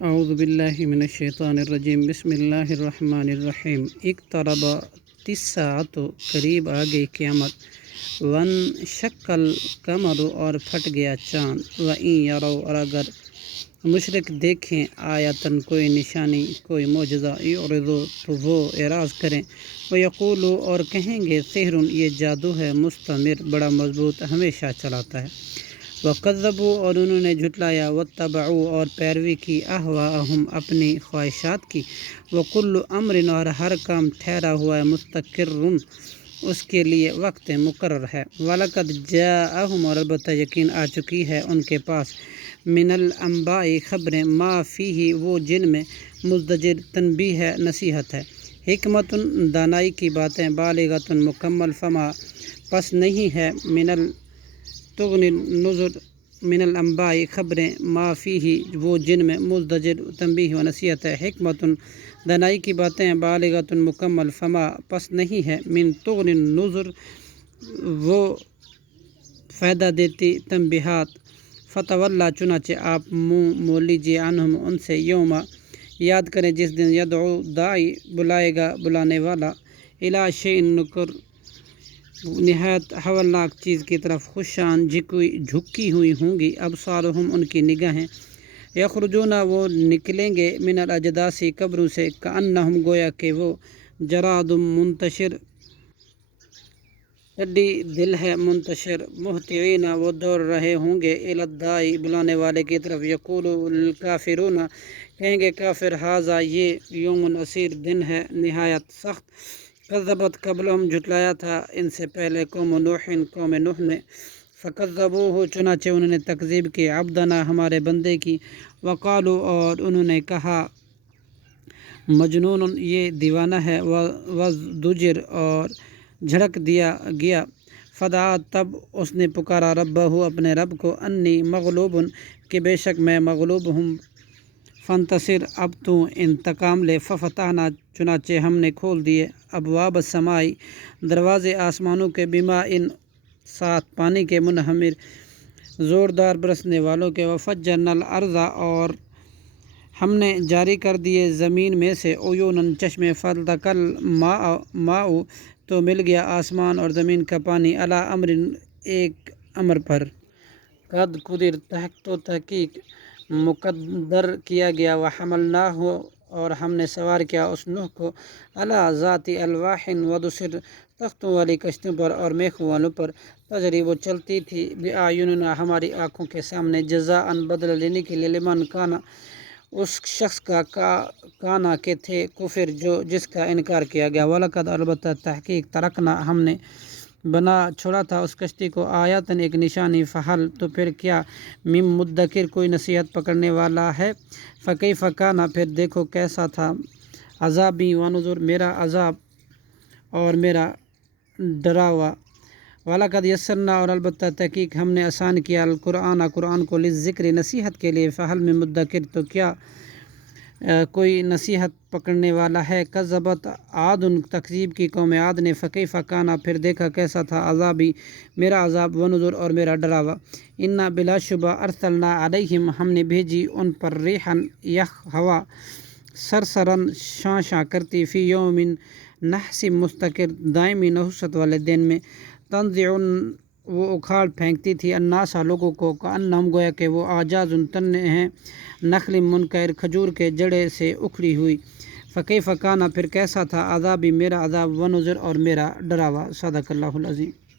اعوذ باللہ من الشیطان الرجیم بسم اللہ الرحمن الرحیم اقترب الساعۃ قریب آ گئی قیامت ون شق القمر اور پھٹ گیا چاند وَإِن یروا اور اگر مشرک دیکھیں آیتن کوئی نشانی کوئی معجزہ یعرضوا تو وہ اعراض کریں ویقولوا اور کہیں گے سحر یہ جادو ہے مستمر بڑا مضبوط ہمیشہ چلاتا ہے وَكَذَّبُوا اور انہوں نے جھٹلایا وَاتَّبَعُوا اور پیروی کی اہواءہم اپنی خواہشات کی وَكُلُّ أَمْرٍ اور ہر کام ٹھہرا ہوا ہے مستقر اس کے لیے وقت مقرر ہے وَلَقَدْ جَاءَهُمْ اور البتہ یقین آ چکی ہے ان کے پاس من الانباء خبریں ما فیہ وہ جن میں مزدجر تنبیہ ہے نصیحت ہے حکمت دانائی کی باتیں بالغۃ مکمل فما پس نہیں ہے تغنی النذر من الانباء خبریں ما فیہ وہ جن میں مزدجر تنبیہ و نصیحت ہے حکمت دانائی کی باتیں بالغۃ مکمل فما پس نہیں ہے من تغنی النذر وہ فائدہ دیتی تنبیہات فتولا چنانچہ آپ منہ موڑ لیجیے عنہم ان سے یوم یاد کریں جس دن یدعو داعی بلائے گا بلانے والا الی شیء نکر نہایت ہولناک چیز کی طرف خوشان جھکی ہوئی ہوں گی ابصارہم ان کی نگاہیں یخرجون وہ نکلیں گے من الاجداث قبروں سے کأنہم گویا کہ وہ جراد منتشر ٹڈی دل ہے منتشر مہطعین وہ دوڑ رہے ہوں گے الی الداعی بلانے والے کی طرف یقول الکافرون کہیں گے کافر ھذا یہ یوم عسیر دن ہے نہایت سخت کذبت قبلہم جھٹلایا تھا ان سے پہلے قوم نوح نے فکذبوہ چنانچہ انہوں نے تکذیب کی عبدنا ہمارے بندے کی وقالوا اور انہوں نے کہا مجنون یہ دیوانہ ہے وازدجر اور جھڑک دیا گیا فدعا تب اس نے پکارا ربہ اپنے رب کو انی مغلوب کہ بے شک میں مغلوب ہوں فانتصر اب تو انتقام لے ففتحنا چنانچہ ہم نے کھول دیے ابواب السماء دروازے آسمانوں کے بما ان ساتھ پانی کے منہمر زوردار برسنے والوں کے وفجرنا الارض اور ہم نے جاری کر دیے زمین میں سے عیونا چشمے فالتقى الماء تو مل گیا آسمان اور زمین کا پانی علی امر ایک امر پر قد قدر تحقیق مقدر کیا گیا وحملناہ اور ہم نے سوار کیا اس نوح کو علی ذات الواح ودسر تختوں والی کشتیوں پر اور میخوں والوں پر تجری وہ چلتی تھی بأعیننا ہماری آنکھوں کے سامنے جزاء بدلہ لینے کے لیے لمن کانا اس شخص کا کانا کے تھے کفر جس کا انکار کیا گیا وَلَقَدْ البتہ تحقیق ترکنا ہم نے بنا چھوڑا تھا اس کشتی کو آیاتن ایک نشانی فحل تو پھر کیا مم مدکر کوئی نصیحت پکڑنے والا ہے فکیف کان پھر دیکھو کیسا تھا عذابی ونذر میرا عذاب اور میرا ڈراوا وَلَقَدْ یسرنا اور البتہ تحقیق ہم نے آسان کیا قرآن کو للذکر نصیحت کے لیے فحل من مدکر تو کیا کوئی نصیحت پکڑنے والا ہے کذبت عاد تکذیب کی قوم عاد نے فکیف کان پھر دیکھا کیسا تھا عذابی میرا عذاب ونذر اور میرا ڈراوا انا بلا شبہ ارسلنا علیہم ہم نے بھیجی ان پر ریحن یخ ہوا سرسرن شاں شاں کرتی فی یوم نحس مستقر دائمی نحوست والے دن میں تنزع وہ اکھاڑ پھینکتی تھی الناسا لوگوں کو کأنہم گویا کہ وہ اعجاز تنے ہیں نخل منقعر کھجور کے جڑے سے اکھڑی ہوئی فکیف کان پھر کیسا تھا عذابی میرا عذاب ونذر اور میرا ڈراوا صدق اللہ العظیم